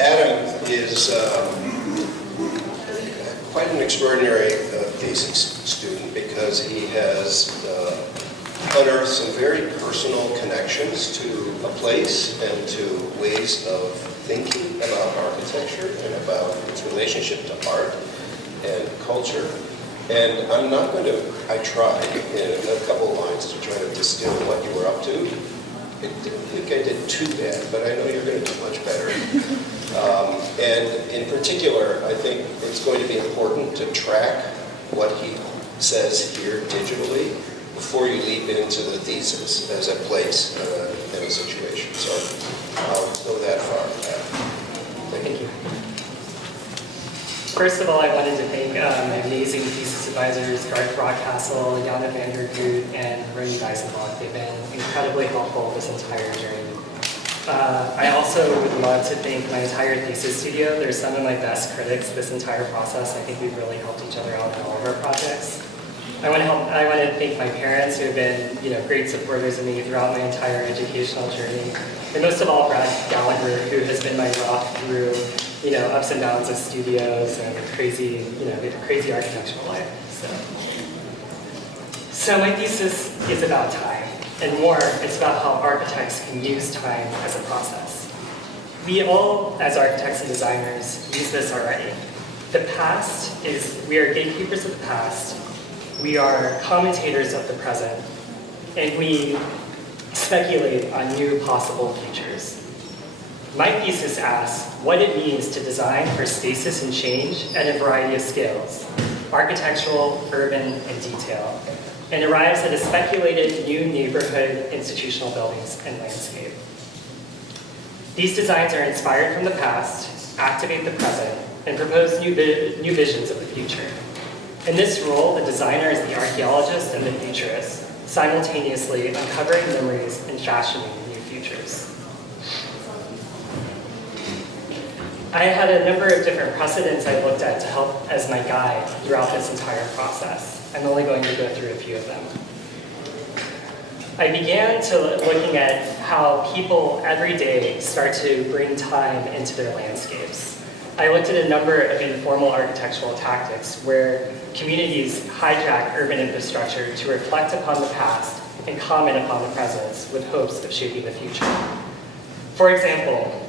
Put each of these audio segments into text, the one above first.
Adam is quite an extraordinary thesis student because he has unearthed some very personal connections to a place and to ways of thinking about architecture and about its relationship to art and culture. And I'm not going to, I tried in a couple of lines to try to distill what you were up to. I didn't think I did too bad, but I know you're going to do much better. And in particular, I think it's going to be important to track what he says here digitally before you leap into the thesis as a place and a situation. So I'll go that far. Thank you. First of all, I wanted to thank my amazing thesis advisors, Garth Brockcastle, Jana van der Groot, and Ronnie Weisenbach. They've been incredibly helpful this entire journey. I also would love to thank my entire thesis studio. They're some of my best critics this entire process. I think we've really helped each other out in all of our projects. I want to thank my parents who have been, great supporters of me throughout my entire educational journey. And most of all, Brad Gallagher, who has been my rock through, ups and downs of studios and a crazy architectural life. So my thesis is about time, and more, it's about how architects can use time as a process. We all, as architects and designers, use this already. The past we are gatekeepers of the past, we are commentators of the present, and we speculate on new possible futures. My thesis asks what it means to design for stasis and change at a variety of scales, architectural, urban, and detail, and arrives at a speculated new neighborhood, institutional buildings, and landscape. These designs are inspired from the past, activate the present, and propose new visions of the future. In this role, the designer is the archaeologist and the futurist, simultaneously uncovering memories and fashioning new futures. I had a number of different precedents I looked at to help as my guide throughout this entire process. I'm only going to go through a few of them. I began looking at how people every day start to bring time into their landscapes. I looked at a number of informal architectural tactics where communities hijack urban infrastructure to reflect upon the past and comment upon the present with hopes of shaping the future. For example,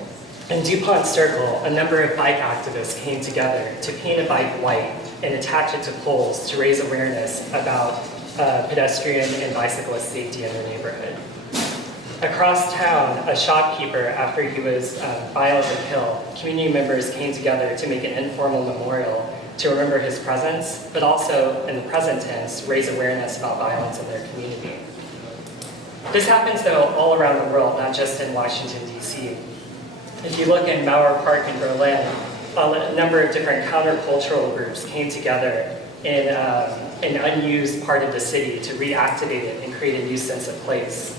in DuPont Circle, a number of bike activists came together to paint a bike white and attach it to poles to raise awareness about pedestrian and bicyclist safety in the neighborhood. Across town, a shopkeeper, after he was violently killed, community members came together to make an informal memorial to remember his presence, but also, in the present tense, raise awareness about violence in their community. This happens, though, all around the world, not just in Washington, D.C. If you look in Mauer Park in Berlin, a number of different countercultural groups came together in an unused part of the city to reactivate it and create a new sense of place.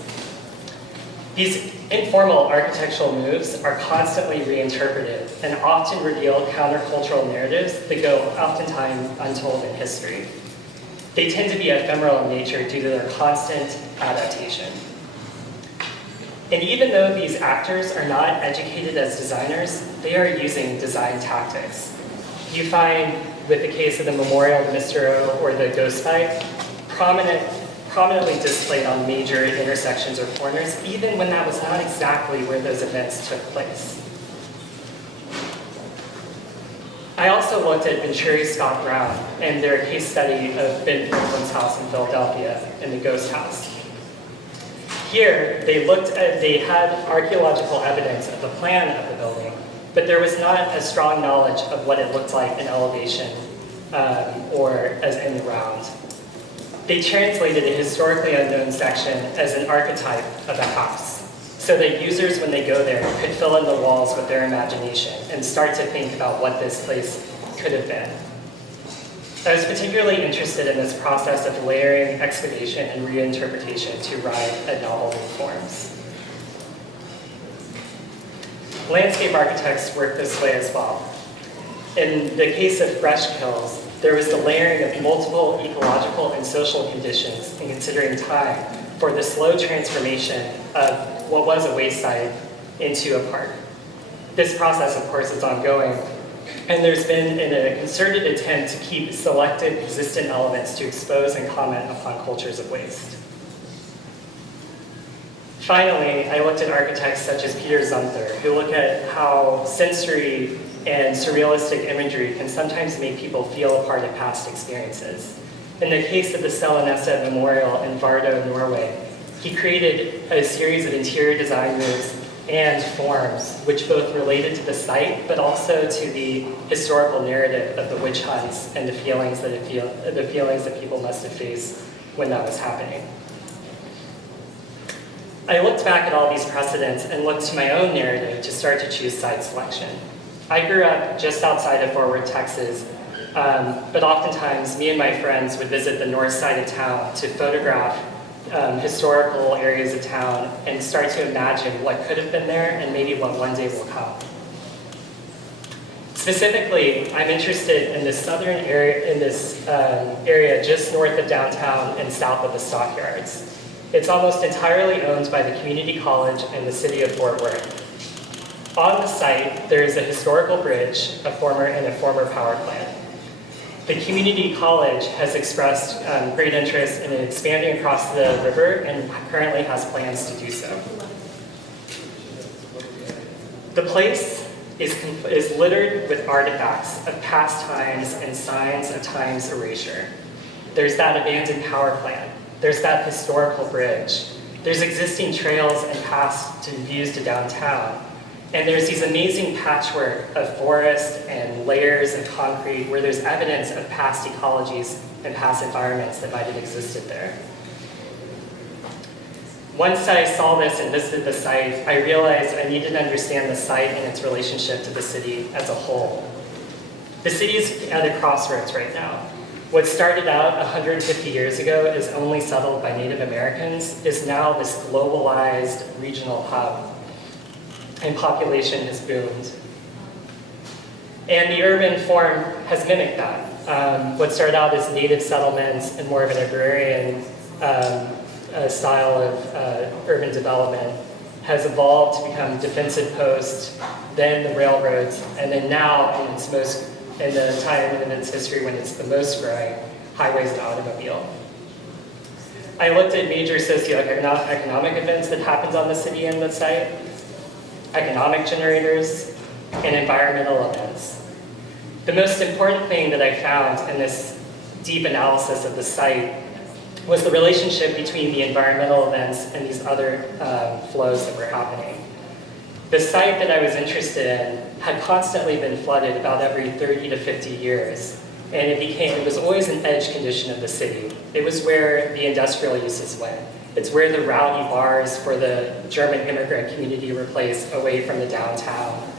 These informal architectural moves are constantly reinterpreted and often reveal countercultural narratives that go oftentimes untold in history. They tend to be ephemeral in nature due to their constant adaptation. And even though these actors are not educated as designers, they are using design tactics. You find, with the case of the Memorial to Mr. O or the Ghost Bike, prominently displayed on major intersections or corners, even when that was not exactly where those events took place. I also looked at Venturi Scott Brown and their case study of Ben Franklin's house in Philadelphia and the Ghost House. Here, they had archaeological evidence of the plan of the building, but there was not a strong knowledge of what it looked like in elevation or as in the ground. They translated a historically unknown section as an archetype of a house, so that users, when they go there, could fill in the walls with their imagination and start to think about what this place could have been. I was particularly interested in this process of layering, excavation, and reinterpretation to arrive at novel new forms. Landscape architects work this way as well. In the case of Fresh Kills, there was the layering of multiple ecological and social conditions and considering time for the slow transformation of what was a wayside into a park. This process, of course, is ongoing, and there's been a concerted attempt to keep selected existent elements to expose and comment upon cultures of waste. Finally, I looked at architects such as Peter Zumthor, who look at how sensory and surrealistic imagery can sometimes make people feel a part of past experiences. In the case of the Selinessa Memorial in Vardø, Norway, he created a series of interior design moves and forms which both related to the site but also to the historical narrative of the witch hunts and the feelings that people must have faced when that was happening. I looked back at all these precedents and looked to my own narrative to start to choose site selection. I grew up just outside of Fort Worth, Texas, but oftentimes me and my friends would visit the north side of town to photograph historical areas of town and start to imagine what could have been there and maybe what one day will come. Specifically, I'm interested in this southern area, area just north of downtown and south of the stockyards. It's almost entirely owned by the community college and the city of Fort Worth. On the site, there is a historical bridge, a former power plant. The community college has expressed great interest in expanding across the river and currently has plans to do so. The place is littered with artifacts of past times and signs of time's erasure. There's that abandoned power plant. There's that historical bridge. There's existing trails and paths to views to downtown. And there's these amazing patchwork of forest and layers of concrete where there's evidence of past ecologies and past environments that might have existed there. Once I saw this and visited the site, I realized I needed to understand the site and its relationship to the city as a whole. The city is at a crossroads right now. What started out 150 years ago as only settled by Native Americans is now this globalized regional hub, and population has boomed. And the urban form has mimicked that. What started out as native settlements and more of an agrarian style of urban development has evolved to become defensive posts, then the railroads, and then now in the time in its history when it's the most growing, highways and automobile. I looked at major socioeconomic events that happened on the city and the site, economic generators, and environmental events. The most important thing that I found in this deep analysis of the site was the relationship between the environmental events and these other flows that were happening. The site that I was interested in had constantly been flooded about every 30 to 50 years, and it was always an edge condition of the city. It was where the industrial uses went. It's where the rowdy bars for the German immigrant community were placed away from the downtown.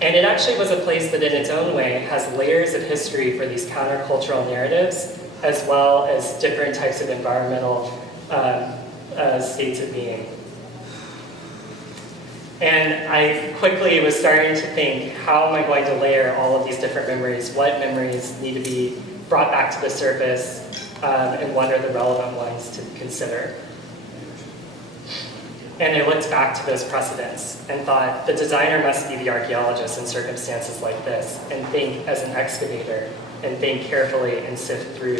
And it actually was a place that in its own way has layers of history for these countercultural narratives, as well as different types of environmental states of being. And I quickly was starting to think, how am I going to layer all of these different memories? What memories need to be brought back to the surface, and what are the relevant ones to consider? And I looked back to those precedents and thought, the designer must be the archaeologist in circumstances like this, and think as an excavator, and think carefully and sift through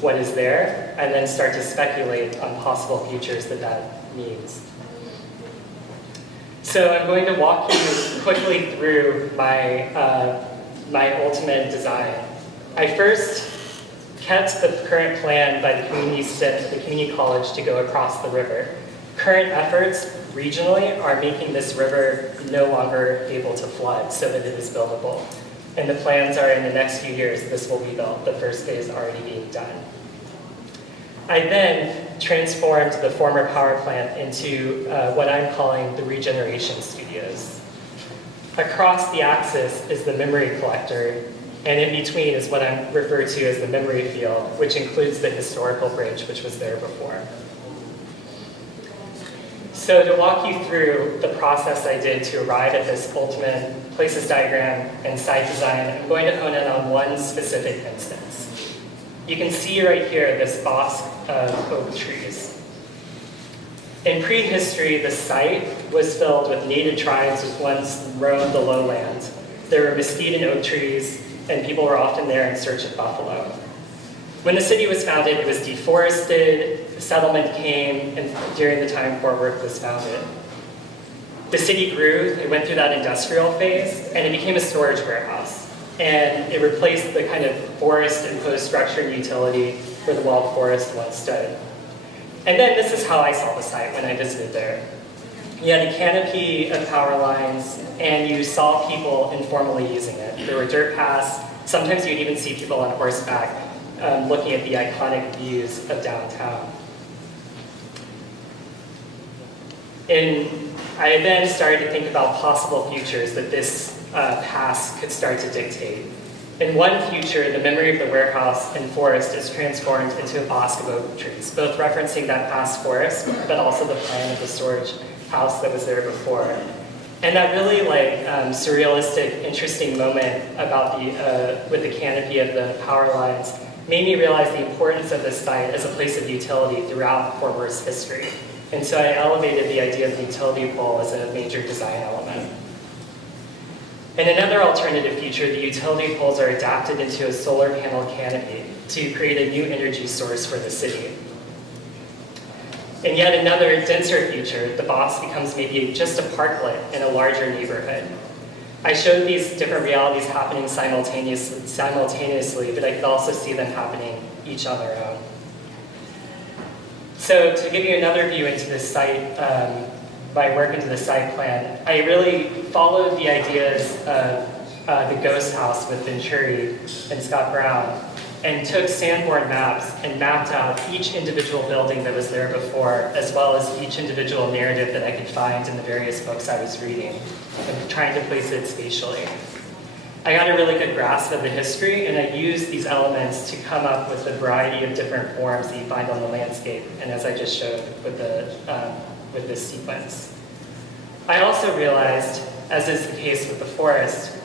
what is there, and then start to speculate on possible futures that means. So I'm going to walk you quickly through my ultimate design. I first kept the current plan by the community SIP, the community college, to go across the river. Current efforts regionally are making this river no longer able to flood so that it is buildable. And the plans are in the next few years this will be built. The first phase already being done. I then transformed the former power plant into what I'm calling the Regeneration Studios. Across the axis is the memory collector, and in between is what I refer to as the memory field, which includes the historical bridge, which was there before. So to walk you through the process I did to arrive at this ultimate places diagram and site design, I'm going to hone in on one specific instance. You can see right here this bosque of oak trees. In prehistory, the site was filled with native tribes which once roamed the lowlands. There were mesquite and oak trees, and people were often there in search of buffalo. When the city was founded, it was deforested, settlement came, and during the time Fort Worth was founded. The city grew, it went through that industrial phase, and it became a storage warehouse. And it replaced the kind of forest-imposed structure and utility where the walled forest once stood. And then this is how I saw the site when I visited there. You had a canopy of power lines, and you saw people informally using it. There were dirt paths. Sometimes you'd even see people on horseback looking at the iconic views of downtown. And I then started to think about possible futures that this past could start to dictate. In one future, the memory of the warehouse and forest is transformed into a bosque of oak trees, both referencing that past forest, but also the plan of the storage house that was there before. And that really surrealistic, interesting moment about with the canopy of the power lines made me realize the importance of this site as a place of utility throughout Fort Worth's history. And so I elevated the idea of the utility pole as a major design element. In another alternative future, the utility poles are adapted into a solar panel canopy to create a new energy source for the city. In yet another denser future, the box becomes maybe just a parklet in a larger neighborhood. I showed these different realities happening simultaneously, but I could also see them happening each on their own. So to give you another view into this site, my work into the site plan, I really followed the ideas of the ghost house with Venturi and Scott Brown, and took Sanborn maps and mapped out each individual building that was there before, as well as each individual narrative that I could find in the various books I was reading, and trying to place it spatially. I got a really good grasp of the history, and I used these elements to come up with a variety of different forms that you find on the landscape, and as I just showed with this sequence. I also realized, as is the case with the forest,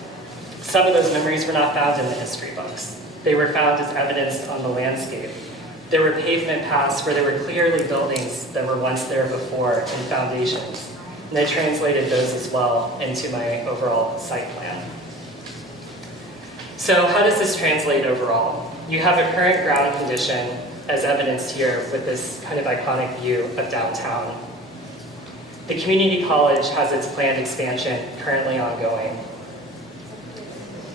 some of those memories were not found in the history books. They were found as evidenced on the landscape. There were pavement paths where there were clearly buildings that were once there before and foundations. And I translated those as well into my overall site plan. So how does this translate overall? You have a current ground condition as evidenced here with this kind of iconic view of downtown. The community college has its planned expansion currently ongoing.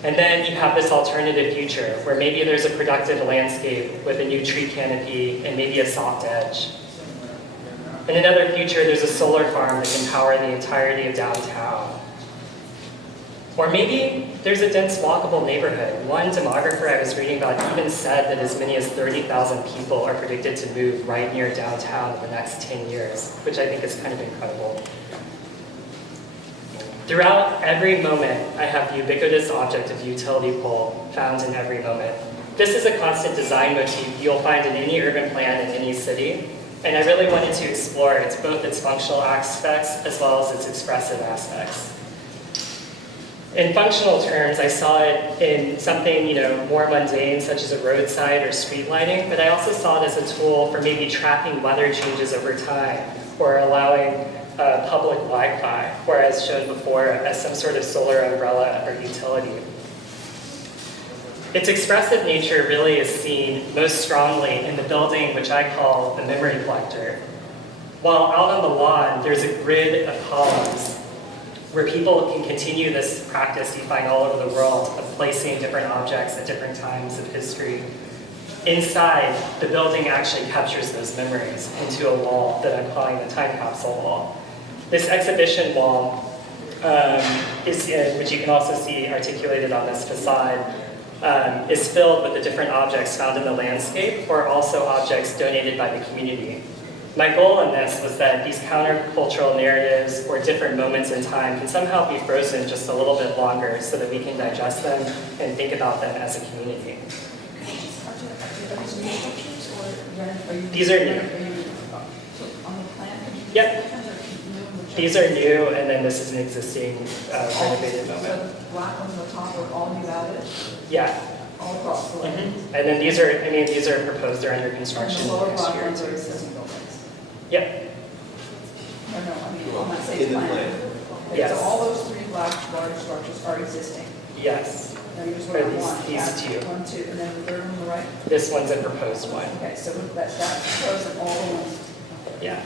And then you have this alternative future where maybe there's a productive landscape with a new tree canopy and maybe a soft edge. In another future, there's a solar farm that can power the entirety of downtown. Or maybe there's a dense walkable neighborhood. One demographer I was reading about even said that as many as 30,000 people are predicted to move right near downtown in the next 10 years, which I think is kind of incredible. Throughout every moment, I have the ubiquitous object of the utility pole found in every moment. This is a constant design motif you'll find in any urban plan in any city, and I really wanted to explore both its functional aspects as well as its expressive aspects. In functional terms, I saw it in something more mundane, such as a roadside or street lighting, but I also saw it as a tool for maybe tracking weather changes over time, or allowing public Wi-Fi, or as shown before, as some sort of solar umbrella or utility. Its expressive nature really is seen most strongly in the building, which I call the memory collector. While out on the lawn, there's a grid of columns where people can continue this practice you find all over the world of placing different objects at different times of history. Inside, the building actually captures those memories into a wall that I'm calling the time capsule wall. This exhibition wall, which you can also see articulated on this facade, is filled with the different objects found in the landscape, or also objects donated by the community. My goal in this was that these countercultural narratives or different moments in time can somehow be frozen just a little bit longer so that we can digest them and think about them as a community. These are new. Yep. These are new, and then this is an existing renovated moment. The black ones on the top are all new added? Yeah. All across the way? Mm-hmm. And then these are proposed, they're under construction. And the lower next black year. ones are existing buildings? Yep. same In the plan? plan. Okay, Yes. So all those three large structures are existing. Yes, Now you just Or want these- one. these add two. 1, 2, and then the third one on the right? this one's a proposed one. Okay, so that's pros and all the ones. Yeah,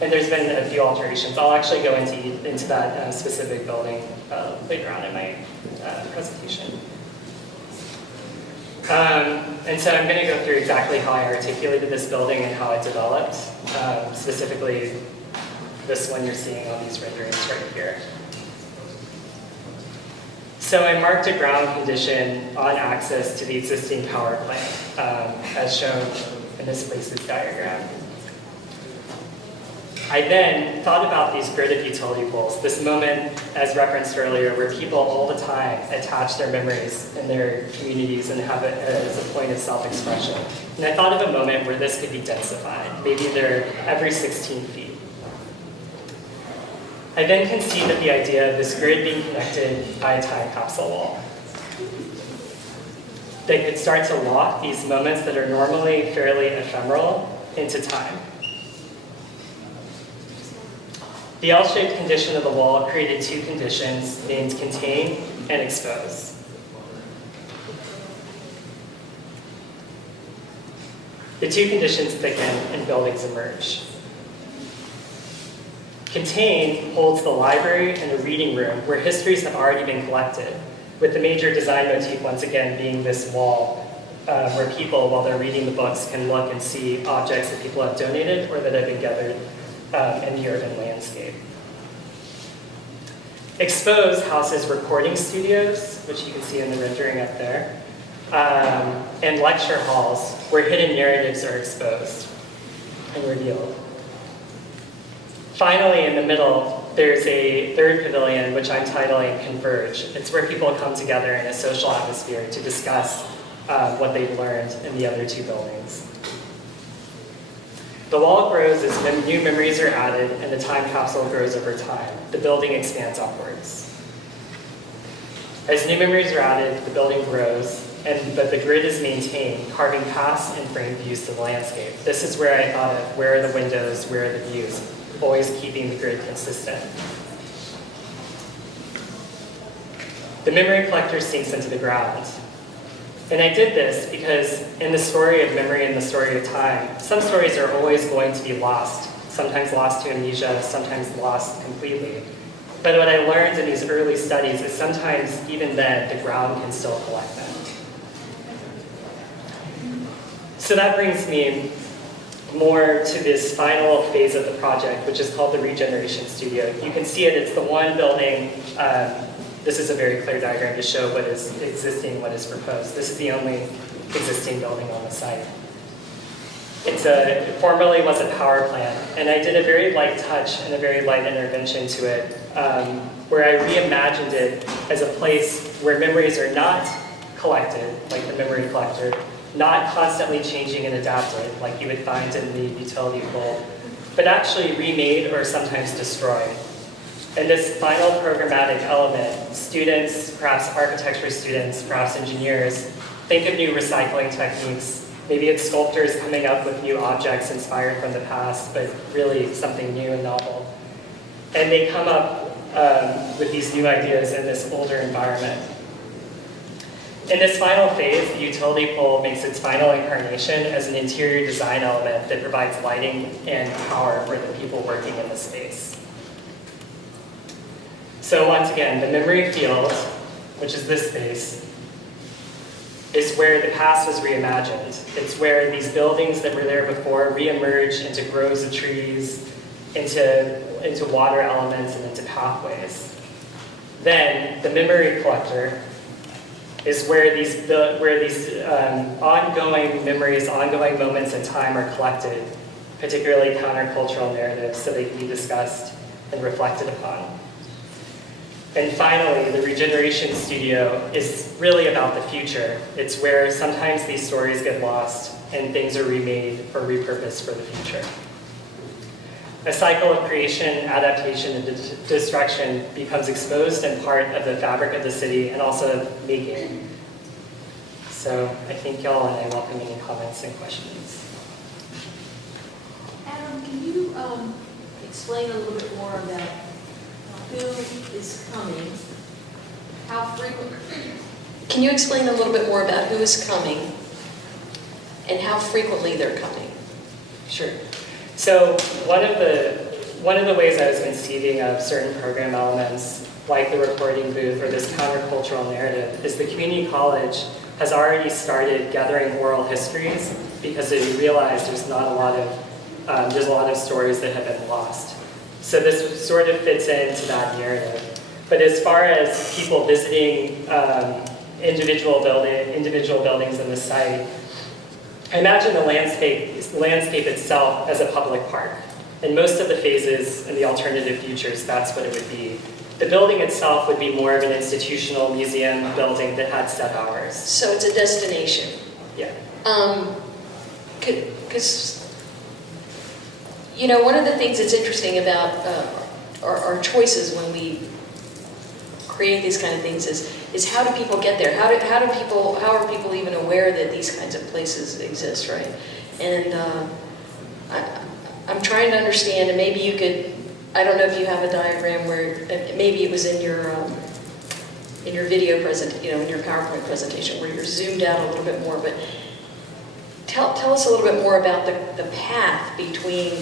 and there's been a few alterations. I'll actually go into that specific building later on in my presentation. And so I'm going to go through exactly how I articulated this building and how it developed, specifically this one you're seeing on these renderings right here. So I marked a ground condition on access to the existing power plant, as shown in this places diagram. I then thought about these gridded utility poles, this moment, as referenced earlier, where people all the time attach their memories in their communities and have it as a point of self-expression. And I thought of a moment where this could be densified. Maybe they're every 16 feet. I then conceived of the idea of this grid being connected by a time capsule wall. They could start to lock these moments that are normally fairly ephemeral into time. The L-shaped condition of the wall created two conditions named contain and expose. The two conditions thicken and buildings emerge. Contain holds the library and the reading room where histories have already been collected, with the major design motif once again being this wall where people, while they're reading the books, can look and see objects that people have donated or that have been gathered in the urban landscape. Expose houses recording studios, which you can see in the rendering up there, and lecture halls where hidden narratives are exposed and revealed. Finally, in the middle, there's a third pavilion, which I'm titling Converge. It's where people come together in a social atmosphere to discuss what they've learned in the other two buildings. The wall grows as new memories are added and the time capsule grows over time. The building expands upwards. As new memories are added, the building grows, but the grid is maintained, carving past and framed views to the landscape. This is where I thought of where are the windows, where are the views, always keeping the grid consistent. The memory collector sinks into the ground. And I did this because in the story of memory and the story of time, some stories are always going to be lost, sometimes lost to amnesia, sometimes lost completely. But what I learned in these early studies is sometimes, even then, the ground can still collect them. So that brings me more to this final phase of the project, which is called the Regeneration Studio. You can see it, it's the one building. This is a very clear diagram to show what is existing, what is proposed. This is the only existing building on the site. It formerly was a power plant, and I did a very light touch and a very light intervention to it, where I reimagined it as a place where memories are not collected, like the memory collector, not constantly changing and adapted, like you would find in the utility pole, but actually remade or sometimes destroyed. And this final programmatic element, students, perhaps architecture students, perhaps engineers, think of new recycling techniques. Maybe it's sculptors coming up with new objects inspired from the past, but really something new and novel. And they come up with these new ideas in this older environment. In this final phase, the utility pole makes its final incarnation as an interior design element that provides lighting and power for the people working in the space. So once again, the memory field, which is this space, is where the past was reimagined. It's where these buildings that were there before reemerge into groves of trees, into water elements, and into pathways. Then the memory collector is where these ongoing memories, ongoing moments in time are collected, particularly countercultural narratives, so they can be discussed and reflected upon. And finally, the Regeneration Studio is really about the future. It's where sometimes these stories get lost and things are remade or repurposed for the future. A cycle of creation, adaptation, and destruction becomes exposed and part of the fabric of the city and also making. So I thank y'all, and I welcome any comments and questions. Adam, can you explain a little bit more about who is coming, how frequent, can you explain a little bit more about who is coming and how frequently they're coming? Sure. So one of the ways I was conceiving of certain program elements, like the recording booth or this countercultural narrative, is the community college has already started gathering oral histories because they realized there's a lot of stories that have been lost. So this sort of fits into that narrative. But as far as people visiting individual buildings in the site, I imagine the landscape itself as a public park. In most of the phases in the alternative futures, that's what it would be. The building itself would be more of an institutional museum building that had set hours. So it's a destination. Yeah. Because, one of the things that's interesting about our choices when we create these kind of things is how do people get there? How are people even aware that these kinds of places exist, right? And I'm trying to understand, and maybe you could, I don't know if you have a diagram where, maybe it was in your video in your PowerPoint presentation where you're zoomed out a little bit more, but tell us a little bit more about the path between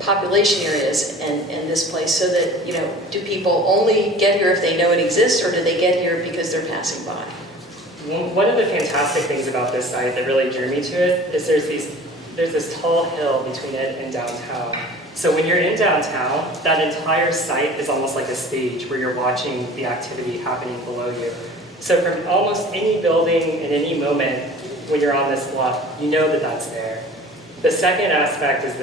population areas and this place, so that, do people only get here if they know it exists, or do they get here because they're passing by? One of the fantastic things about this site that really drew me to it is there's this tall hill between it and downtown. So when you're in downtown, that entire site is almost like a stage where you're watching the activity happening below you. So from almost any building in any moment when you're on this block, you know that that's there. The second aspect is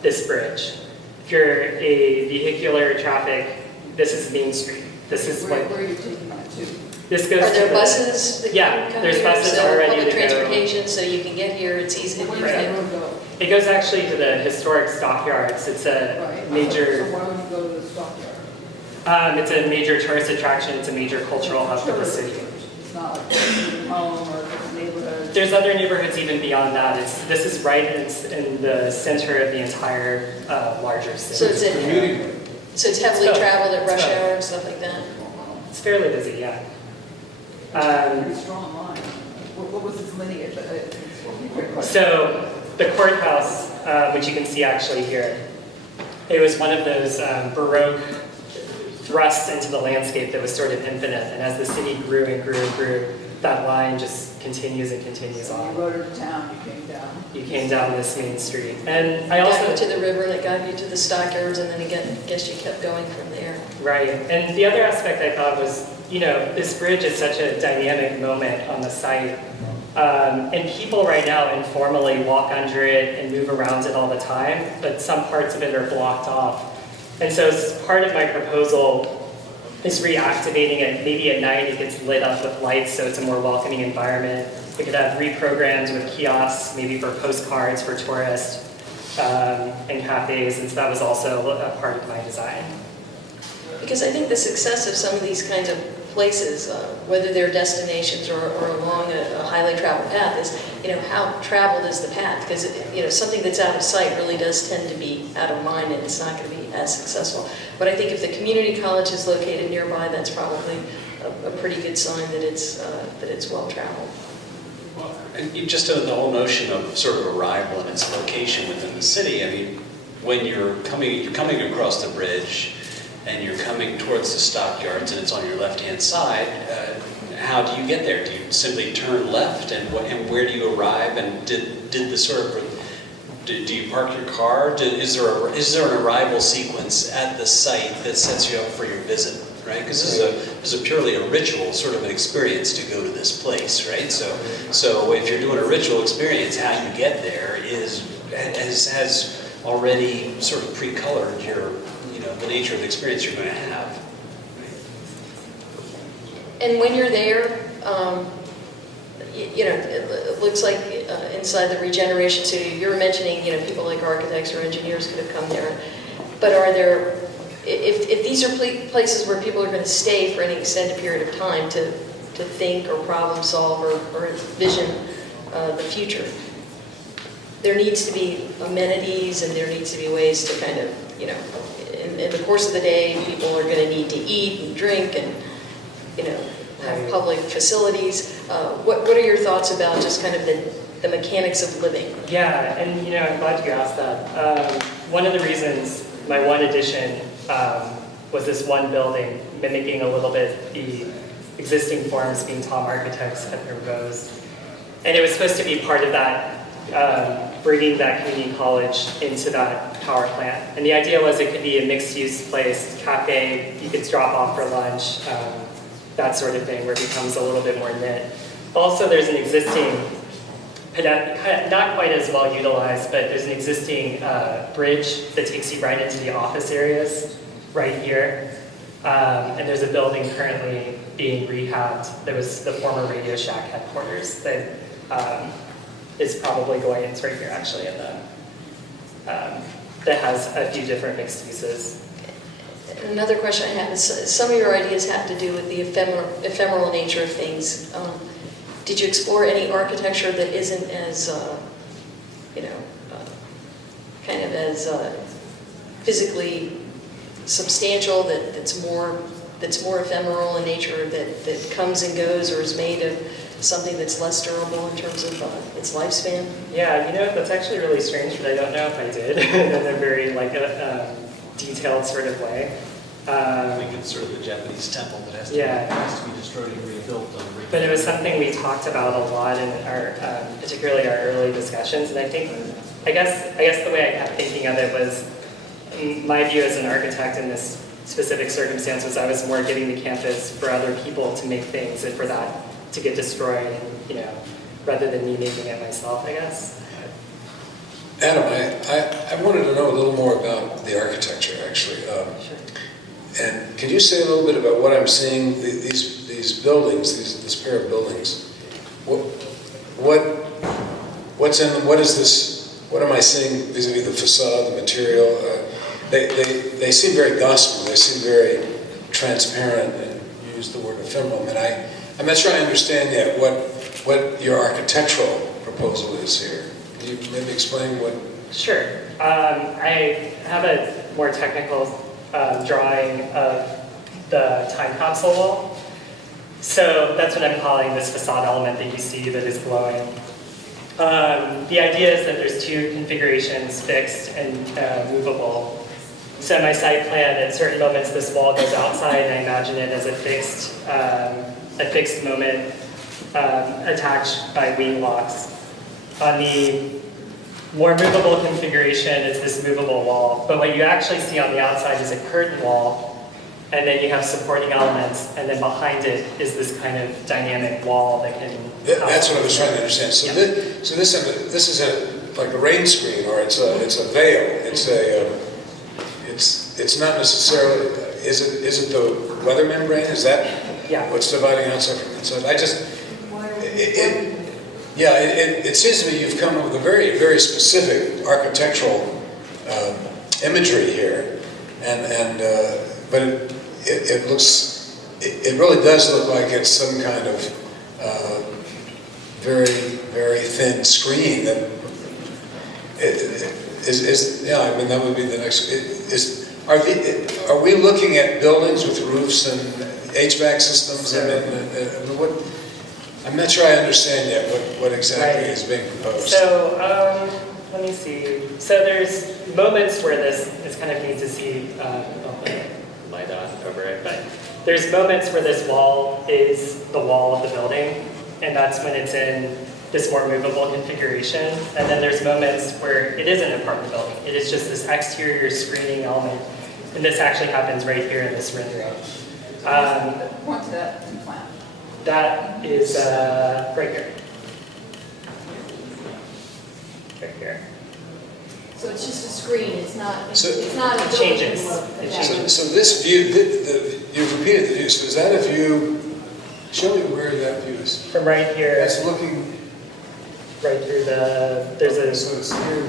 this bridge. If you're a vehicular traffic, this is Main Street. This is Where are you taking that to? This goes Are there to buses that Yeah, come there's here? buses So already public to go. transportation, so you can get here, it's easy. Where does that road go? It goes actually to the historic stockyards. It's a Right. major, So why would you go to the stockyard? it's a major tourist attraction. It's a major cultural hub for the city. It's not like a home or a neighborhood. There's other neighborhoods even beyond that. This is right in the center of the entire larger city. So it's heavily It's traveled at rush it's hour and stuff like that? It's fairly busy, yeah. Pretty strong line. What was its lineage? So the courthouse, which you can see actually here, it was one of those Baroque thrusts into the landscape that was sort of infinite. And as the city grew and grew and grew, that line just continues and continues You on. rode into town, you came down. You came down this main street. And I Got you also... to the river, and it got you to the stockyards, and then again, I guess you kept going from there. Right. And the other aspect I thought was, this bridge is such a dynamic moment on the site. And people right now informally walk under it and move around it all the time, but some parts of it are blocked off. And so as part of my proposal is reactivating it. Maybe at night it gets lit up with lights so it's a more welcoming environment. We could have reprogrammed with kiosks, maybe for postcards for tourists and cafes, and so that was also a part of my design. Because I think the success of some of these kinds of places, whether they're destinations or along a highly traveled path, is how traveled is the path? Because something that's out of sight really does tend to be out of mind, and it's not going to be as successful. But I think if the community college is located nearby, that's probably a pretty good sign that it's well traveled. Well, and just the whole notion of sort of arrival and its location within the city. I mean, when you're coming across the bridge, and you're coming towards the stockyards and it's on your left-hand side, how do you get there? Do you simply turn left, and where do you arrive? And did the sort of, do you park your car? Is there an arrival sequence at the site that sets you up for your visit, right? Because this is purely a ritual, sort of an experience to go to this place, right? So if you're doing a ritual experience, how you get there has already sort of pre-colored the nature of the experience you're going to have. And when you're there, it looks like inside the Regeneration Studio, you were mentioning, people like architects or engineers could have come there. But are there, if these are places where people are going to stay for any extended period of time to think or problem solve or envision the future, there needs to be amenities and there needs to be ways to kind of, in the course of the day, people are going to need to eat and drink and, have public facilities. What are your thoughts about just kind of the mechanics of living? Yeah, and I'm glad you asked that. One of the reasons my one addition was this one building mimicking a little bit the existing forms being Tom Architects had proposed. And it was supposed to be part of that, bringing that community college into that power plant. And the idea was it could be a mixed-use place, cafe, you could drop off for lunch, that sort of thing, where it becomes a little bit more knit. Also, there's an existing, not quite as well utilized, but there's an existing bridge that takes you right into the office areas right here. And there's a building currently being rehabbed that was the former Radio Shack headquarters that is probably going, it's right here actually in the, that has a few different mixed uses. Another question I have is, some of your ideas have to do with the ephemeral nature of things. Did you explore any architecture that isn't as, kind of as physically substantial, that's more ephemeral in nature, that comes and goes, or is made of something that's less durable in terms of its lifespan? Yeah, that's actually really strange, but I don't know if I did in a very detailed sort of way. I think it's sort of the Japanese temple that has to be destroyed and rebuilt. But it was something we talked about a lot in our, particularly our early discussions, and I guess the way I kept thinking of it was, my view as an architect in this specific circumstance was I was more giving the campus for other people to make things and for that to get destroyed, rather than me making it myself, I guess. Adam, I wanted to know a little more about the architecture, actually. Sure. And could you say a little bit about what I'm seeing, these buildings, this pair of buildings? What's in them? What is this? What am I seeing vis-a-vis the facade, the material? They seem very gospel. They seem very transparent, and you use the word ephemeral. And I'm not sure I understand yet what your architectural proposal is here. Can you maybe explain what? Sure. I have a more technical drawing of the time capsule wall. So that's what I'm calling this facade element that you see that is glowing. The idea is that there's two configurations, fixed and movable. So my site plan, at certain moments, this wall goes outside, and I imagine it as a fixed moment attached by wing locks. On the more movable configuration, it's this movable wall. But what you actually see on the outside is a curtain wall, and then you have supporting elements, and then behind it is this kind of dynamic wall that can... That's what I was trying to understand. So, yeah. This is like a rain screen, or it's a veil. It's not necessarily. Is it the weather membrane? Is that what's dividing outside from inside? It seems to me you've come up with a very, very specific architectural imagery here, but it looks, it really does look like it's some kind of very, very thin screen that that would be the next. Are we looking at buildings with roofs and HVAC systems? I'm not sure I understand yet what exactly is being proposed. So, let me see. So there's moments where it's kind of neat to see, light on over it, but there's moments where this wall is the wall of the building, and that's when it's in this more movable configuration. And then there's moments where it isn't a part of the building. It is just this exterior screening element, and this actually happens right here in this rendering. Point to that plan. That is right here. Right here. So it's just a screen, it's not So- it's not a It building changes. look. It Yeah. changes. So this view, you've repeated the view. So is that a view? Show me where that view is. From right here, That's looking. right through there's a So it's here.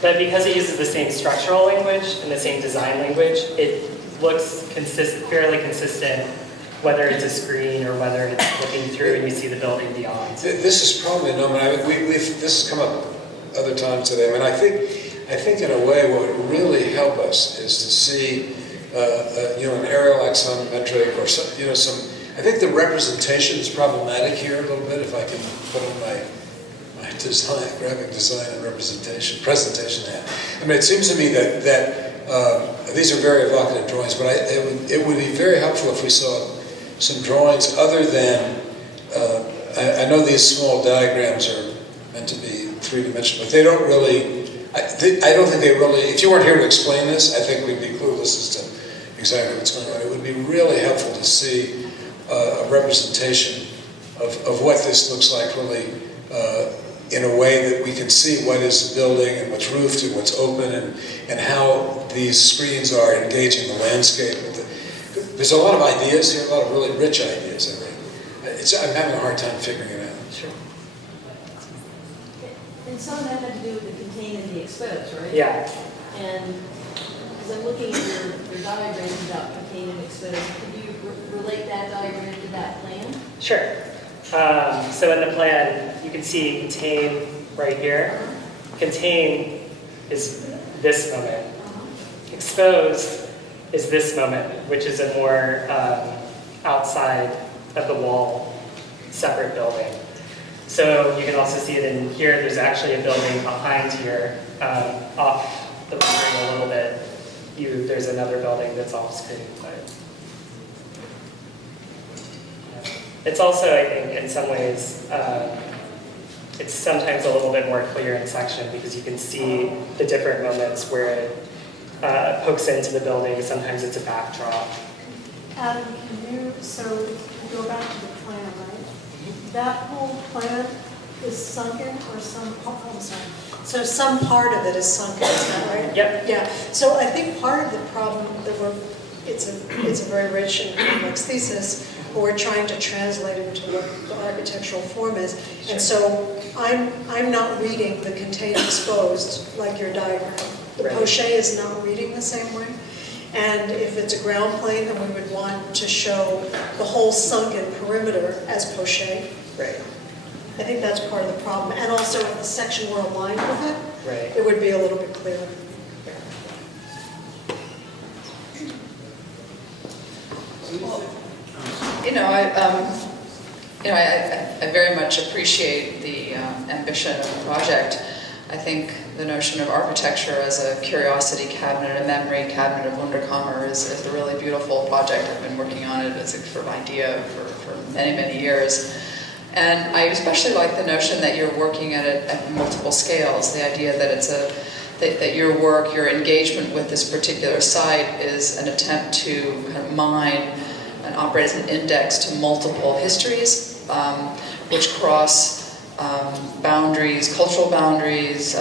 But because it uses the same structural language and the same design language, it looks fairly consistent, whether it's a screen or whether it's looking through and you see the building beyond. This is probably a nomenclature. This has come up other times today. I mean, I think in a way what would really help us is to see, an aerial axonometric or some, I think the representation is problematic here a little bit, if I can put on my design, graphic design and presentation hat. I mean, it seems to me that these are very evocative drawings, but it would be very helpful if we saw some drawings other than, I know these small diagrams are meant to be three-dimensional, but they don't really, I don't think they really, if you weren't here to explain this, I think we'd be clueless as to exactly what's going on. It would be really helpful to see a representation of what this looks like really in a way that we can see what is building and what's roofed and what's open and how these screens are engaging the landscape. There's a lot of ideas here, a lot of really rich ideas, I think. I'm having a hard time figuring it out. Sure. And some of that had to do with the contain and the expose, right? Yeah. And because I'm looking at your diagrams about contain and expose, could you relate that diagram to that plan? Sure. So in the plan, you can see contain right here. Contain is this moment. Expose is this moment, which is a more outside of the wall, separate building. So you can also see it in here. There's actually a building behind here, off the rendering a little bit. There's another building that's off screen, but it's also, I think, in some ways, it's sometimes a little bit more clear in section because you can see the different moments where it pokes into the building. Sometimes it's a backdrop. Adam, can you, so if you go back to the plan, right? That whole plan is sunken or some, oh, I'm sorry. So some part of it is sunken, is that right? Yep. Yeah, so I think part of the problem that it's a very rich and complex thesis, but we're trying to translate it into what the architectural form is. Sure. And so I'm not reading the contained exposed like your diagram. The Right. poche is not reading the same way. And if it's a ground plane, then we would want to show the whole sunken perimeter as poche. Right. I think that's part of the problem. And also if the section were aligned with it, Right. it would be a little bit clearer. I very much appreciate the ambition of the project. I think the notion of architecture as a curiosity cabinet, a memory cabinet of Wunderkammer is a really beautiful project. I've been working on it as a sort of idea for many, many years. And I especially like the notion that you're working at it at multiple scales, the idea that that your work, your engagement with this particular site is an attempt to kind of mine and operate as an index to multiple histories, which cross boundaries, cultural boundaries,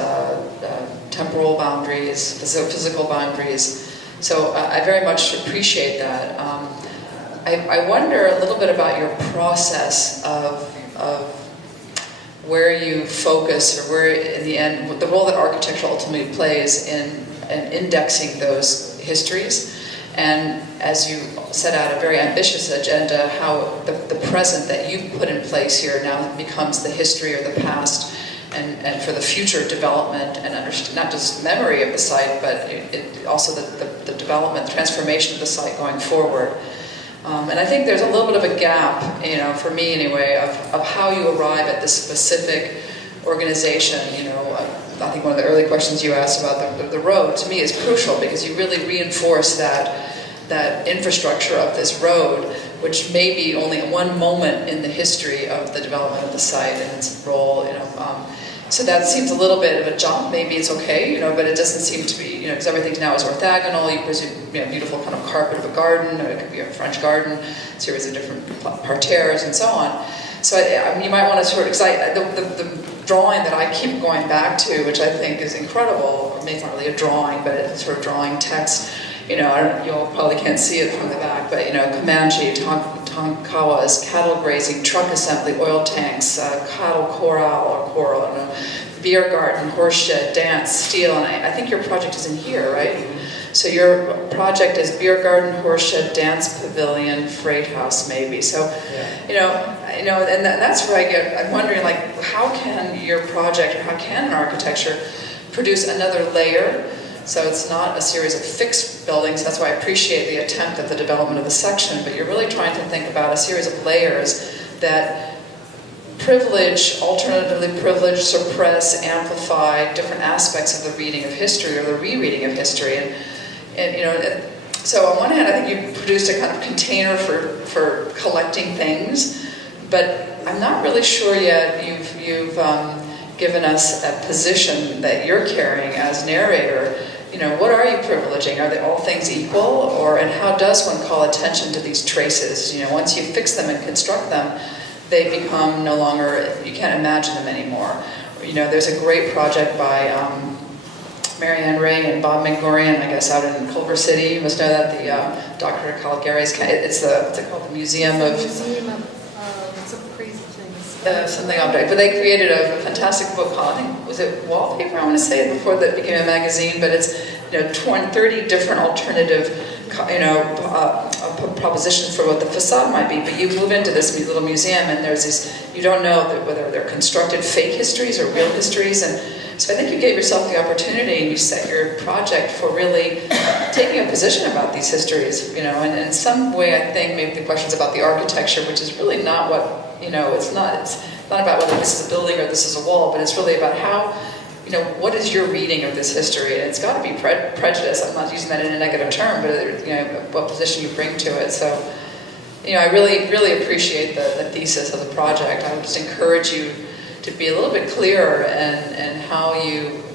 temporal boundaries, physical boundaries. So I very much appreciate that. I wonder a little bit about your process of where you focus, or where, in the end, the role that architecture ultimately plays in indexing those histories. And as you set out a very ambitious agenda, how the present that you put in place here now becomes the history or the past, and for the future development and not just memory of the site, but also the development, transformation of the site going forward. And I think there's a little bit of a gap, for me anyway, of how you arrive at this specific organization. I think one of the early questions you asked about the road, to me, is crucial, because you really reinforce that infrastructure of this road, which may be only one moment in the history of the development of the site and its role. So that seems a little bit of a jump. Maybe it's okay, but it doesn't seem to be, because everything now is orthogonal. You presume, beautiful kind of carpet of a garden, or it could be a French garden, series of different parterres and so on. So you might want to sort of, because the drawing that I keep going back to, which I think is incredible, or maybe it's not really a drawing, but it's sort of drawing text. You all probably can't see it from the back, but Comanche, Tonkawa's, cattle grazing, truck assembly, oil tanks, cattle corral, beer garden, horse shed, dance, steel, and I think your project is in here, right? So your project is beer garden, horseshed, dance pavilion, freight house, maybe. So, and that's where I'm wondering, like, how can your project, or how can an architecture produce another layer? So it's not a series of fixed buildings. That's why I appreciate the attempt at the development of the section, but you're really trying to think about a series of layers that privilege, alternatively privilege, suppress, amplify different aspects of the reading of history or the rereading of history. So on one hand, I think you produced a kind of container for collecting things, but I'm not really sure yet you've given us a position that you're carrying as narrator. What are you privileging? Are they all things equal? And how does one call attention to these traces? Once you fix them and construct them, they become no longer, you can't imagine them anymore. There's a great project by Marianne Ray and Bob Mangorian, I guess, out in Culver City. You must know that, the Dr. Caligari's, it's what's it called, the Museum of... Museum of some crazy things. Something object. But they created a fantastic book called, I think, was it Wallpaper, I want to say, before that became a magazine, but it's 30 different alternative propositions for what the facade might be. But you move into this little museum and there's these, you don't know whether they're constructed fake histories or real histories. And so I think you gave yourself the opportunity and you set your project for really taking a position about these histories, and in some way I think maybe the question's about the architecture, which is really not what, it's not about whether this is a building or this is a wall, but it's really about how, what is your reading of this history? And it's got to be prejudice. I'm not using that in a negative term, but what position you bring to it. So, I really, really appreciate the thesis of the project. I would just encourage you to be a little bit clearer and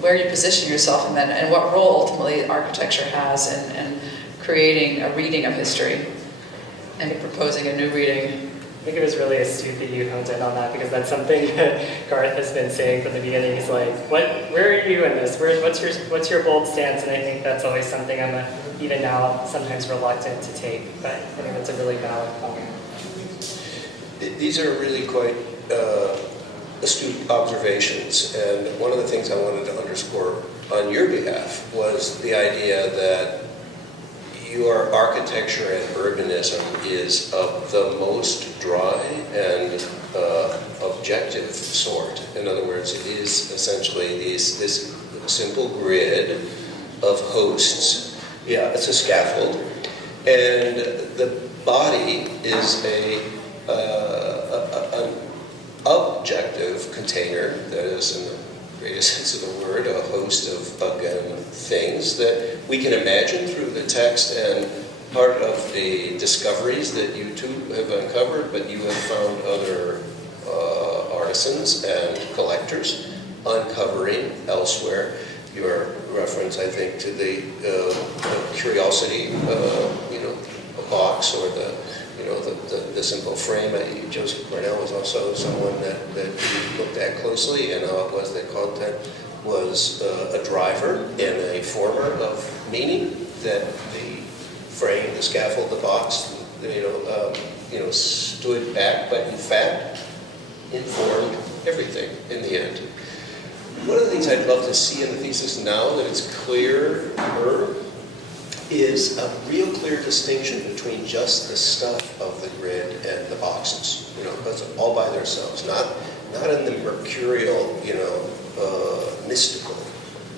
where you position yourself in that, and what role ultimately architecture has in creating a reading of history and proposing a new reading. I think it was really astute that you honed in on that, because that's something that Garth has been saying from the beginning. He's like, where are you in this? What's your bold stance? And I think that's always something I'm even now sometimes reluctant to take, but I think that's a really valid point. These are really quite astute observations, and one of the things I wanted to underscore on your behalf was the idea that your architecture and urbanism is of the most dry and objective sort. In other words, it is essentially this simple grid of hosts. Yeah, it's a scaffold, and the body is an objective container, that is, in the greatest sense of the word, a host of, again, things that we can imagine through the text, and part of the discoveries that you too have uncovered, but you have found other artisans and collectors uncovering elsewhere. Your reference, I think, to the curiosity, a box, or the simple frame. Joseph Cornell was also someone that we looked at closely, and how it was that content was a driver and a former of meaning, that the frame, the scaffold, the box, stood back, but in fact informed everything in the end. One of the things I'd love to see in the thesis, now that it's clearer, is a real clear distinction between just the stuff of the grid and the boxes, because all by themselves, not in the mercurial, mystical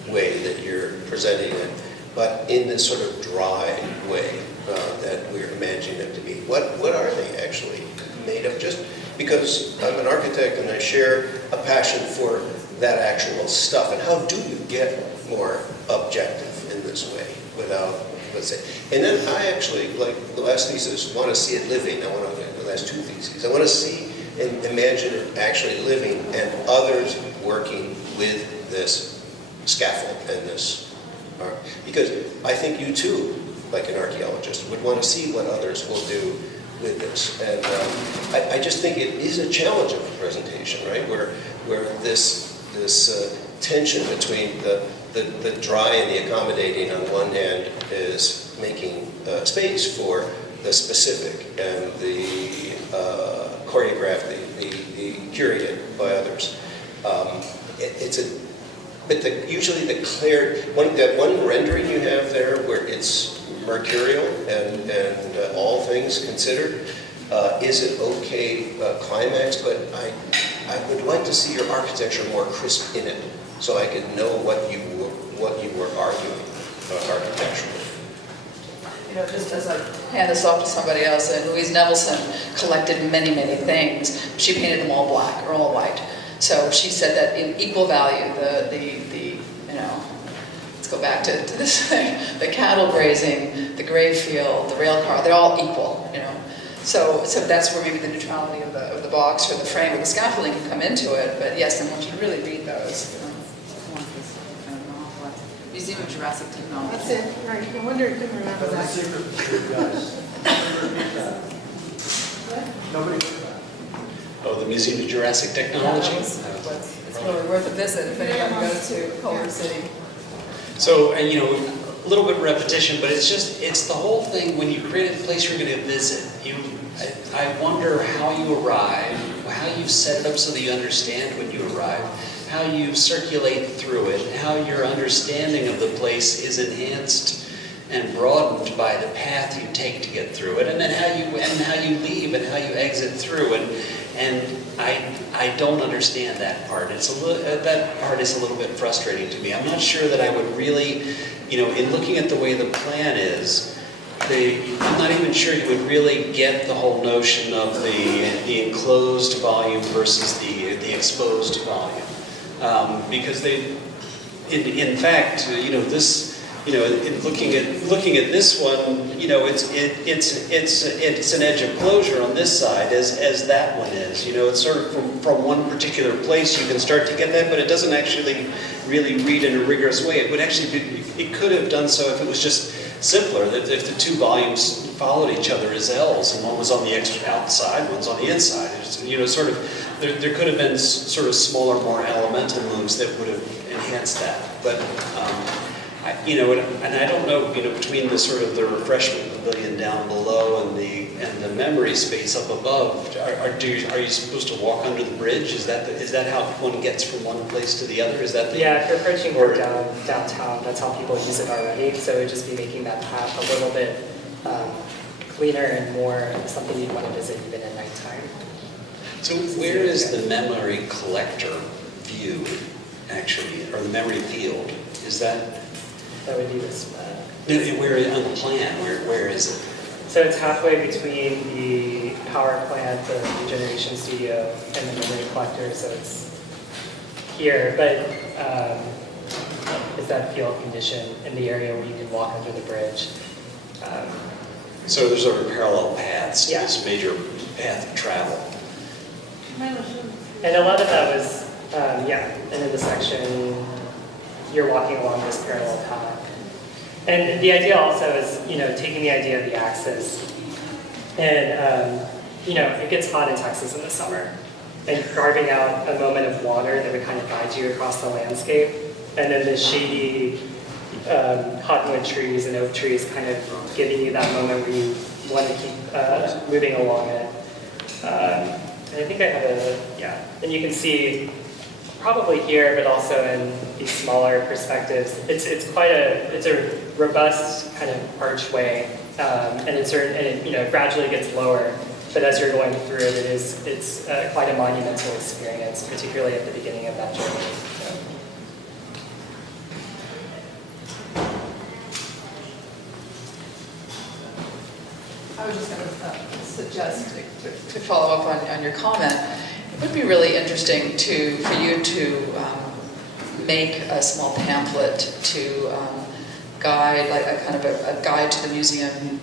way that you're presenting it, but in this sort of dry way that we're imagining them to be. What are they actually made of? Just because I'm an architect and I share a passion for that actual stuff, and how do you get more objective in this way without, let's say, and then I actually, like the last thesis, want to see it living. The last two theses, I want to see and imagine it actually living, and others working with this scaffold and this art. Because I think you too, like an archaeologist, would want to see what others will do with this. And I just think it is a challenge of the presentation, right? Where this tension between the dry and the accommodating on one hand is making space for the specific and the choreographed, the curated by others. It's a But usually that one rendering you have there where it's mercurial and all things considered, is an okay climax, but I would like to see your architecture more crisp in it, so I could know what you were arguing architecturally. You know, just as I hand this off to somebody else, and Louise Nevelson collected many, many things. She painted them all black or all white. So she said that in equal value, you know, let's go back to this thing, the cattle grazing, the grave field, the rail car, they're all equal, you know. So that's where maybe the neutrality of the box or the frame or the scaffolding can come into it. But yes, I want you to really read those. You know. Museum of Jurassic Technology. That's it, right. No wonder you couldn't remember that. Oh, the Museum of Jurassic Technology? It's really worth a visit if anybody goes to Culver City. So, and you know, a little bit of repetition, but it's the whole thing. When you create a place you're going to visit, I wonder how you arrive, how you set it up so that you understand when you arrive, how you circulate through it, how your understanding of the place is enhanced and broadened by the path you take to get through it, and then how you leave and how you exit through it. And I don't understand that part. That part is a little bit frustrating to me. I'm not sure that I would really, you know, in looking at the way the plan is, I'm not even sure you would really get the whole notion of the enclosed volume versus the exposed volume, because in fact, you know, this. You know, in looking at this one, you know, it's an edge of closure on this side as that one is. You know, it's sort of from one particular place you can start to get that, but it doesn't actually really read in a rigorous way. It would actually it could have done so if it was just simpler. That if the two volumes followed each other as L's, and one was on the outside, one's on the inside. You know, sort of there could have been sort of smaller, more elemental moves that would have enhanced that, but. You know, and I don't know, you know, between the sort of the refreshment pavilion down below and the memory space up above, are you supposed to walk under the bridge? Is that how one gets from one place to the other? Is that the Yeah, if you're approaching downtown, that's how people use it already. So it would just be making that path a little bit cleaner and more something you'd want to visit even at nighttime. So where is the memory collector view, actually, or the memory field? Is that? That would be this. Where on the plan? Where is it? So it's halfway between the power plant, the Regeneration Studio, and the memory collector. So it's here, but it's that field condition in the area where you can walk under the bridge. So there's sort of parallel paths to Yeah. this major path of travel. And a lot of that was, and in the section, you're walking along this parallel path. And the idea also is, you know, taking the idea of the axis. And, you know, it gets hot in Texas in the summer. And carving out a moment of water that would kind of guide you across the landscape. And then the shady cottonwood trees and oak trees kind of giving you that moment where you want to keep moving along it. And I think I have and you can see probably here, but also in these smaller perspectives, it's a robust kind of archway, and it you know gradually gets lower. But as you're going through it, it's quite a monumental experience, particularly at the beginning of that journey. So. I was just going to suggest, to follow up on your comment, it would be really interesting for you to make a small pamphlet to guide, like a kind of a guide to the museum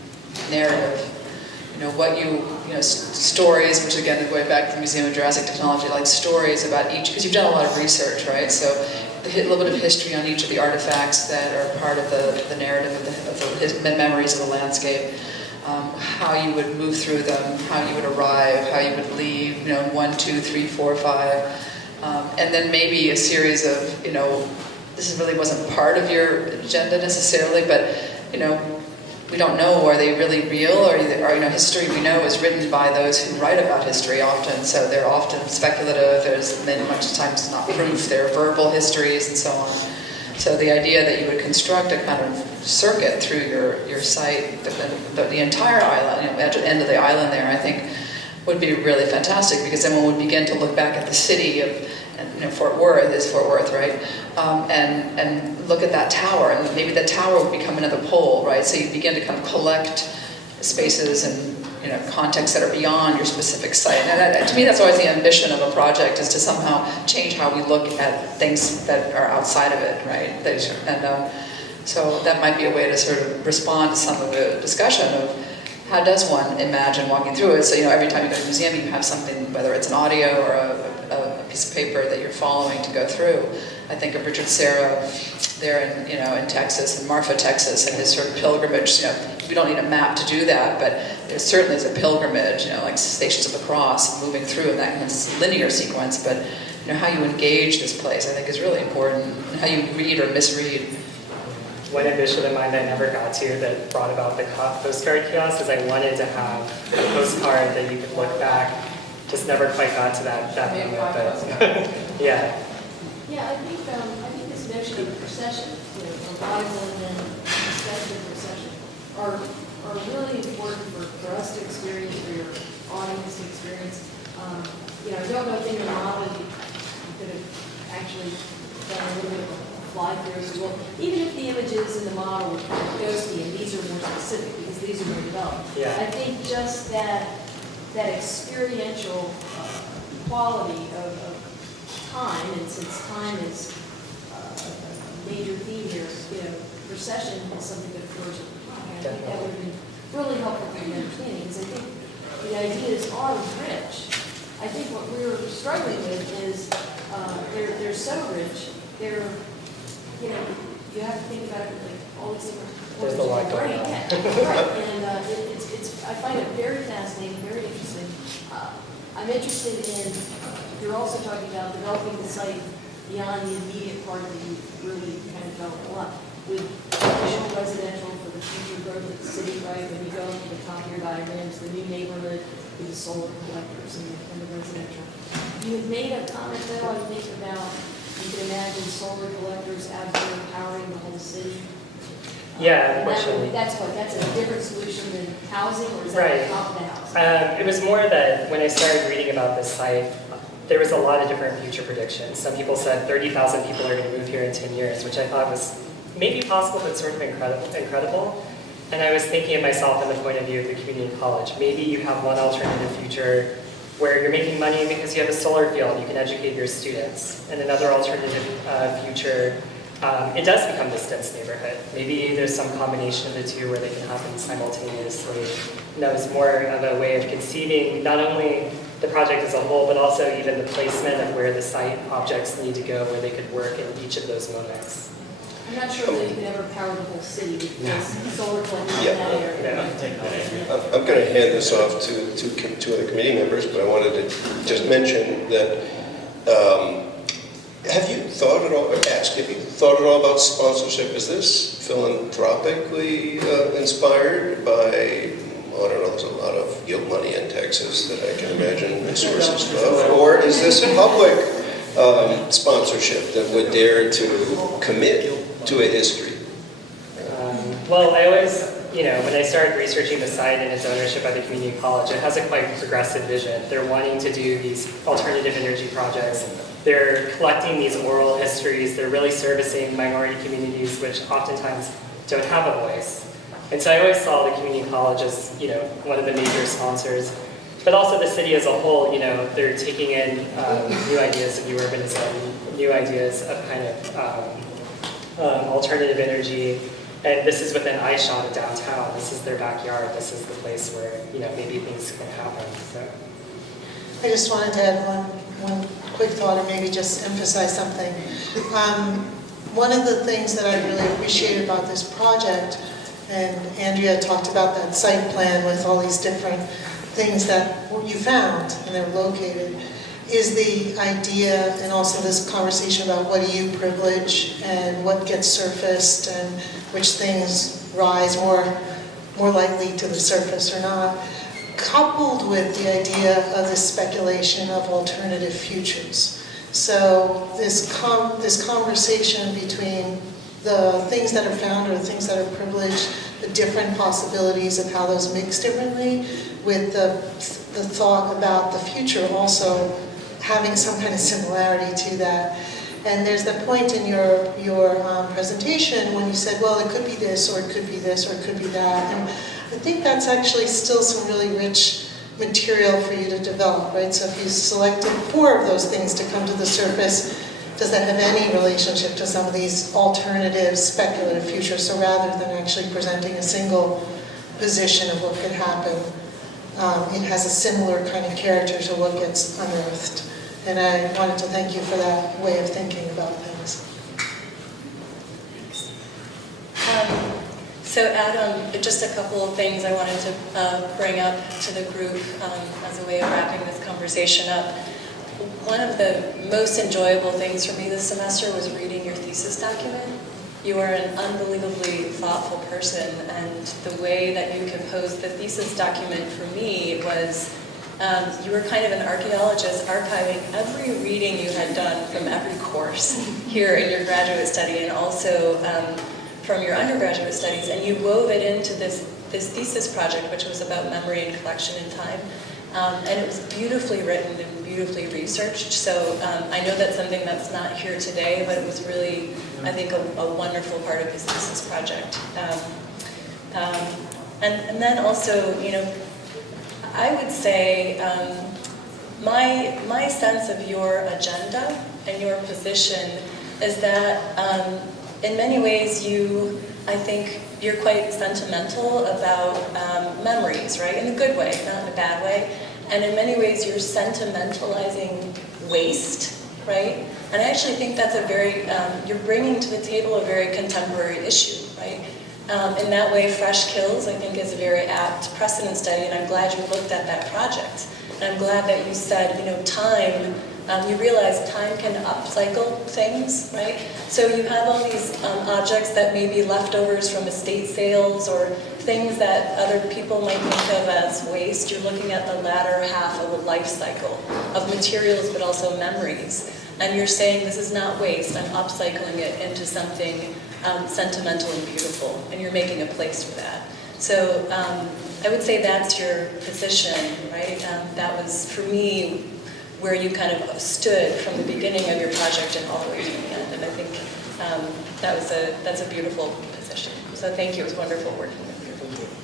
narrative. You know, what stories, which again is going back to the Museum of Jurassic Technology, like stories about each, because you've done a lot of research, right? So a little bit of history on each of the artifacts that are part of the narrative of the memories of the landscape. How you would move through them, how you would arrive, how you would leave, you know, 1, 2, 3, 4, 5. And then maybe a series of, you know, this really wasn't part of your agenda necessarily, but, you know, we don't know, are they really real, or history we know is written by those who write about history often, so they're often speculative, there's many much times not proof, they're verbal histories and so on. So the idea that you would construct a kind of circuit through your site, the entire island, at the end of the island there, I think would be really fantastic, because then one would begin to look back at the city of, Fort Worth is Fort Worth, right? And look at that tower, and maybe that tower would become another pole, right? So you begin to kind of collect spaces and contexts that are beyond your specific site. And to me, that's always the ambition of a project, is to somehow change how we look at things that are outside of it, right? So that might be a way to sort of respond to some of the discussion of how does one imagine walking through it. So every time you go to a museum, you have something, whether it's an audio or a piece of paper that you're following to go through. I think of Richard Serra there in Texas, in Marfa, Texas, and his sort of pilgrimage. We don't need a map to do that, but there certainly is a pilgrimage, like Stations of the Cross, moving through in that kind of linear sequence. But how you engage this place, I think, is really important, and how you read or misread. One ambition of mine that I never got to, that brought about the postcard kiosk, is I wanted to have a postcard that you could look back. Just never quite got to that moment, but yeah. Yeah, I think this notion of procession, arrival and then expected procession, are really important for us to experience, for your audience to experience. I don't know if in your model you could have actually done a little bit of a fly through as well. Even if the images in the model were kind of ghosty and these are more specific because these are more developed. Yeah. I think just that experiential quality of time, and since time is a major theme here, procession is something that occurs over time. I think that would have been really helpful for your understanding, because I think the ideas are rich. I think what we're struggling with is they're so rich. They're, you have to think about it like all these different There's a lot going on. Right, and I find it very fascinating, very interesting. I'm interested in, you're also talking about developing the site beyond the immediate part that you really kind of developed a lot, with additional residential for the future growth of the city, right? When you go to the top of your diagrams, the new neighborhood with the solar collectors and the residential. You had made a comment though, I think, about you can imagine solar collectors out there powering the whole city. Yeah, unfortunately. That's a different solution than housing, or is that Right. on top of the house? It was more that when I started reading about this site, there was a lot of different future predictions. Some people said 30,000 people are going to move here in 10 years, which I thought was maybe possible, but sort of incredible. And I was thinking of myself from the point of view of the community college. Maybe you have one alternative future where you're making money because you have a solar field, you can educate your students. And another alternative future, it does become this dense neighborhood. Maybe there's some combination of the two where they can happen simultaneously. And that was more of a way of conceiving not only the project as a whole, but also even the placement of where the site objects need to go, where they could work in each of those moments. I'm not sure that you can ever power the whole city with solar collectors in that area. I'm going to hand this off to two other committee members, but I wanted to just mention that have you thought at all about sponsorship? Is this philanthropically inspired by, I don't know, there's a lot of yield money in Texas that I can imagine the sources of, or is this a public sponsorship that would dare to commit to a history? Well, I always, when I started researching the site and its ownership by the community college, it has a quite progressive vision. They're wanting to do these alternative energy projects. They're collecting these oral histories. They're really servicing minority communities, which oftentimes don't have a voice. And so I always saw the community college as, one of the major sponsors. But also the city as a whole, they're taking in new ideas of urbanism, new ideas of kind of alternative energy. And this is within eyeshot of downtown. This is their backyard. This is the place where, maybe things can happen. So. I just wanted to add one quick thought, or maybe just emphasize something. One of the things that I really appreciate about this project, and Andrea talked about that site plan with all these different things that you found and they're located, is the idea and also this conversation about what do you privilege and what gets surfaced and which things rise more more likely to the surface or not, coupled with the idea of the speculation of alternative futures. So this conversation between the things that are found or the things that are privileged, the different possibilities of how those mix differently, with the thought about the future also having some kind of similarity to that. And there's the point in your presentation when you said, well, it could be this, or it could be this, or it could be that. And I think that's actually still some really rich material for you to develop, right? So if you selected 4 of those things to come to the surface, does that have any relationship to some of these alternative speculative futures? So rather than actually presenting a single position of what could happen, it has a similar kind of character to what gets unearthed. And I wanted to thank you for that way of thinking about things. So Adam, just a couple of things I wanted to bring up to the group as a way of wrapping this conversation up. One of the most enjoyable things for me this semester was reading your thesis document. You are an unbelievably thoughtful person, and the way that you composed the thesis document for me was you were kind of an archaeologist archiving every reading you had done from every course here in your graduate study and also from your undergraduate studies, and you wove it into this thesis project, which was about memory and collection in time. And it was beautifully written and beautifully researched. So I know that's something that's not here today, but it was really, I think, a wonderful part of his thesis project. And then also, you know, I would say my sense of your agenda and your position is that in many ways I think you're quite sentimental about memories, right? In a good way, not in a bad way. And in many ways you're sentimentalizing waste, right? And I actually think that's a very, you're bringing to the table a very contemporary issue, right? In that way, Fresh Kills, I think, is a very apt precedent study, and I'm glad you looked at that project. And I'm glad that you said, you know, time, you realize time can upcycle things, right? So you have all these objects that may be leftovers from estate sales or things that other people might think of as waste. You're looking at the latter half of a life cycle of materials, but also memories. And you're saying this is not waste, I'm upcycling it into something sentimental and beautiful, and you're making a place for that. So I would say that's your position, right? That was, for me, where you kind of stood from the beginning of your project and all the way to the end. And I think that's a beautiful position. So thank you, it was wonderful working with you.